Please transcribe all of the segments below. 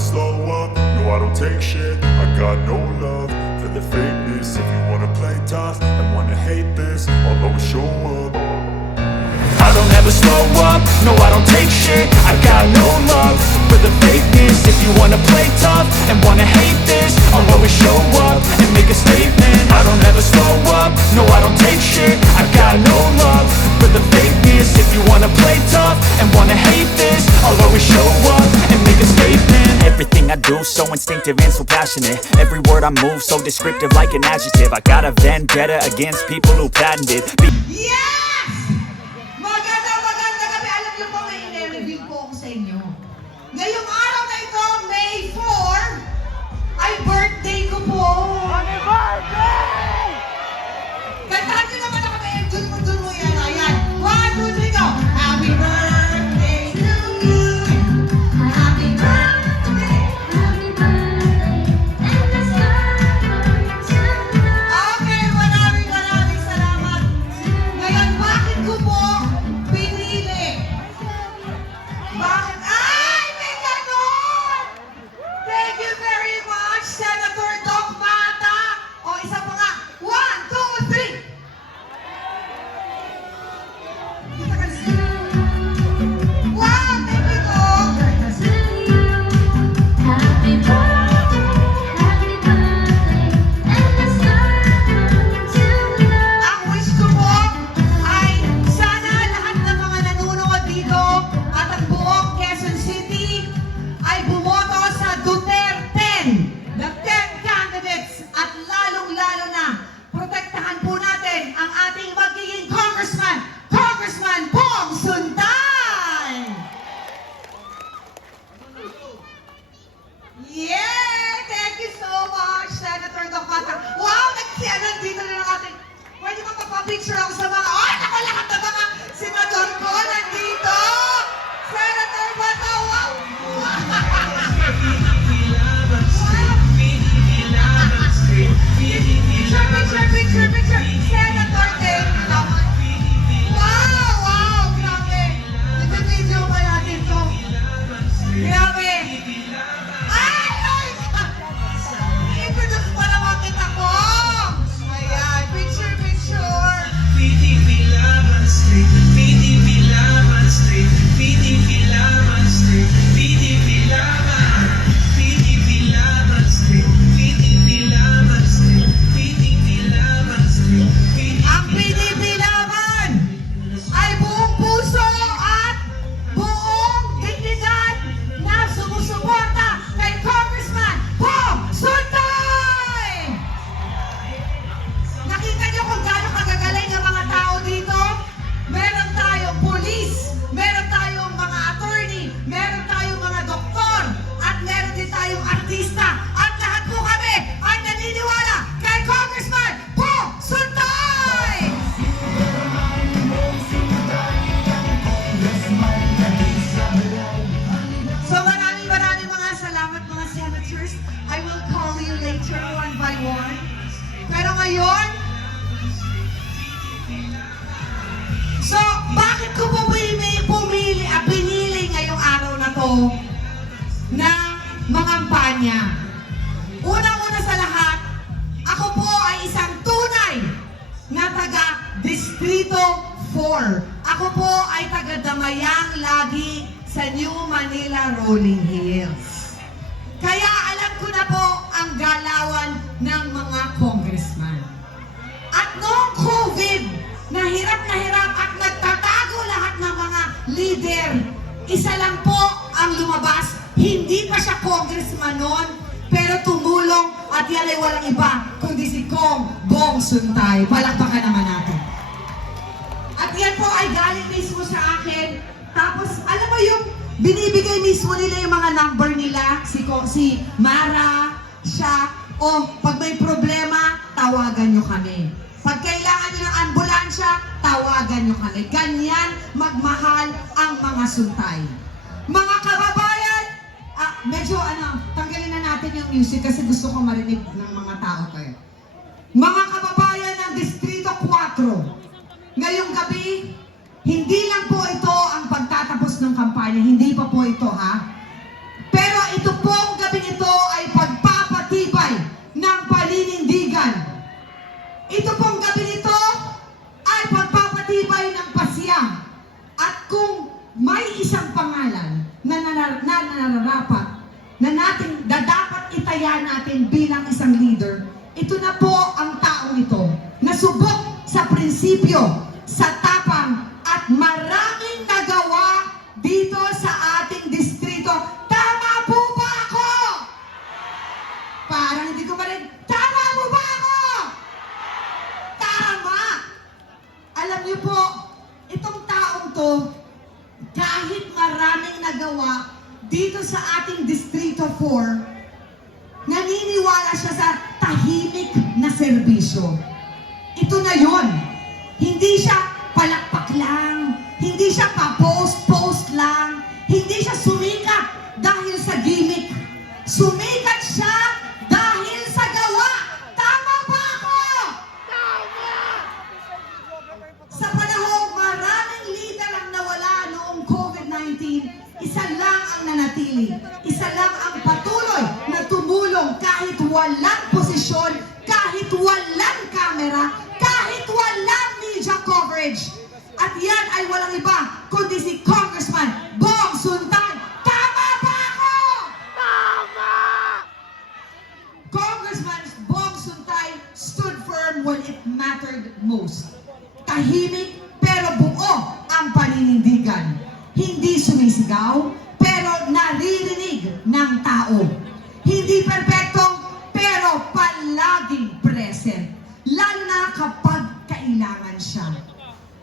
slow up, no I don't take shit. I got no love for the fakeness. If you wanna play tough and wanna hate this, I'll always show up. I don't ever slow up, no I don't take shit. I got no love for the fakeness. If you wanna play tough and wanna hate this, I'll always show up and make a statement. I don't ever slow up, no I don't take shit. I got no love for the fakeness. If you wanna play tough and wanna hate this, I'll always show up and make a statement. Everything I do so instinctive and so passionate. Every word I move so descriptive like an adjective. I got a vendetta against people who patented Yes! Magandang gabi. Alam niyo po, may i-review po ako sa inyo. Ngayong araw na ito, May 4, ay birthday ko po. Happy birthday! Kantahan niyo naman ako na dun mo yan. Ayan. 1, 2, 3, go! Happy birthday to you. Happy birthday. Happy birthday. And the sun tonight. Okay, maraming salamat. Ngayon, bakit ko po pinili? Bakit? Ay, may ganon! Thank you very much, Senator Doc Mata. O, isa pa nga. 1, 2, 3. Kita ka na. Wow, thank you, Doc. Happy birthday, happy birthday, and the sun tonight. Ang wish ko po ay sana lahat ng mga nanonood dito at ang buong Quezon City ay bumoto sa Duterte, the 10 candidates, at lalong-lalo na protektahan po natin ang ating magiging Congressman Bong Suntay! Yeah! Thank you so much, Senator Doc Mata. Wow! Nandito na ng ating... Pwede ba magpa-picture ako sa mga... Oh! Naku, lahat ng mga senador ko nandito! Senator Mata, wow! Picture. Senator, thank you naman. Wow! Grabe! Nag-video ba natin to? Grabe! Ay! I-introduce pa naman kita ko! Ayan, picture. PDP Laban Street, PDP Laban Street, PDP Laban Street, PDP Laban, PDP Laban Street, PDP Laban Street, PDP Laban Street, Ang PDP Laban ay buong puso at buong dignidad na sumusuporta kay Congressman Bong Suntay! Nakita niyo kung gaano kagagaling ang mga tao dito? Meron tayong police, meron tayong mga attorney, meron tayong mga doktor, at meron din tayong artista. At lahat po kami ay naniniwala kay Congressman Bong Suntay! So maraming mga salamat mga senators. I will call you later one by one. Pero ngayon, so bakit ko po pinili ngayong araw na to na mangampanya? Unang-una sa lahat, ako po ay isang tunay na taga Distrito 4. Ako po ay taga Damayang Lagi sa New Manila Rolling Hills. Kaya alam ko na po ang galawan ng mga congressman. At noong COVID, na hirap at nagtatago lahat ng mga leader, isa lang po ang lumabas. Hindi pa siya congressman noon, pero tumulong at yan ay walang iba kundi si Kong Bong Suntay. Palakpakan naman natin. At yan po ay galing mismo sa akin. Tapos, alam mo yung binibigay mismo nila yung mga number nila, si Mara, siya, pag may problema, tawagan nyo kami. Pag kailangan nyo ng ambulansya, tawagan nyo kami. Ganyan magmahal ang mga Suntay. Mga kababayan, medyo tanggalin na natin yung music kasi gusto ko marinig ng mga tao kayo. Mga kababayan ng Distrito 4, ngayong gabi, hindi lang po ito ang pagtatapos ng kampanya, hindi pa po ito ha. Pero ito pong taya natin bilang isang leader, ito na po ang taong ito, nasubok sa prinsipyo, sa tapang, at maraming nagawa dito sa ating distrito. Tama po ba ako? Parang hindi ko marinig. Tama po ba ako? Tama! Alam niyo po, itong taong to, kahit maraming nagawa dito sa ating Distrito 4, naniniwala siya sa tahimik na serbisyo. Ito na yon. Hindi siya palakpak lang, hindi siya pa-post-post lang, hindi siya sumikat dahil sa gimmick. Sumikat siya dahil sa gawa. Tama ba ako? Sa panahong maraming leader ang nawala noong COVID-19, isa lang ang nanatili. Isa lang ang patuloy na tumulong kahit walang posisyon, kahit walang camera, kahit walang media coverage. At yan ay walang iba kundi si Congressman Bong Suntay. Tama ba ako? Tama! Congressman Bong Suntay stood firm when it mattered most. Tahimik pero buo ang paninindigan. Hindi sumisigaw pero naririnig ng tao. Hindi perpekto pero palaging present. Lalo na kapag kailangan siya.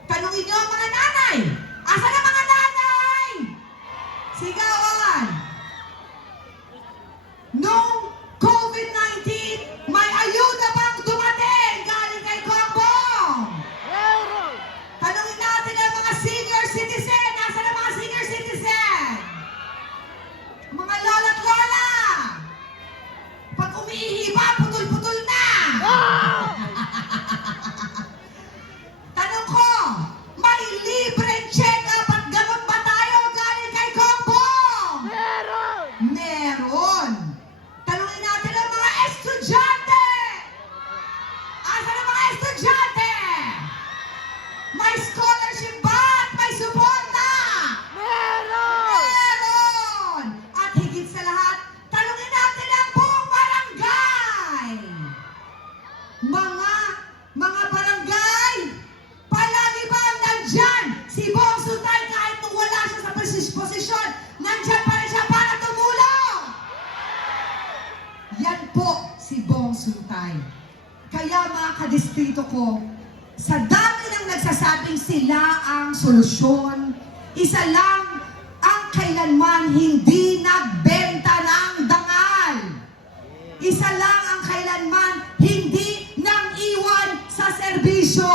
Tanungin niyo ang mga nanay. Asan ang mga nanay? Sigawan! Noong COVID-19, may ayuda bang dumating galing kay Bongbong? Tanungin natin ang mga senior citizen. Nasaan ang mga senior citizen? Mga lola't lola. Pag umiihiba, putol-putol na. Tanong ko, may libreng check-up at gamot ba tayo galing kay Bongbong? Meron. Tanungin natin ang mga estudyante. Asan ang mga estudyante? May scholarship ba at may suporta? Meron! At higit sa lahat, tanungin natin ang buong barangay. Mga barangay, palagi ba ang nandyan si Bong Suntay kahit nung wala siya sa posisyon, nandyan pa rin siya para tumulong? Yan po si Bong Suntay. Kaya mga kadistrito ko, sa dami ng nagsasabing sila ang solusyon, isa lang ang kailanman hindi nagbenta ng dangal. Isa lang ang kailanman hindi nang iwan sa serbisyo.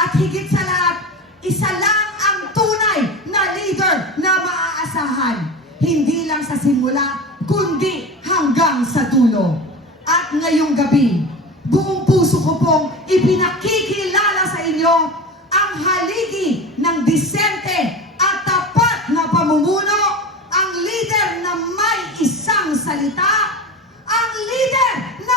At higit sa lahat, isa lang ang tunay na leader na maaasahan. Hindi lang sa simula, kundi hanggang sa dulo. At ngayong gabi, buong puso ko pong ipinakikilala sa inyo ang haligi ng disente at tapat na pamumuno, ang leader na may isang salita, ang leader na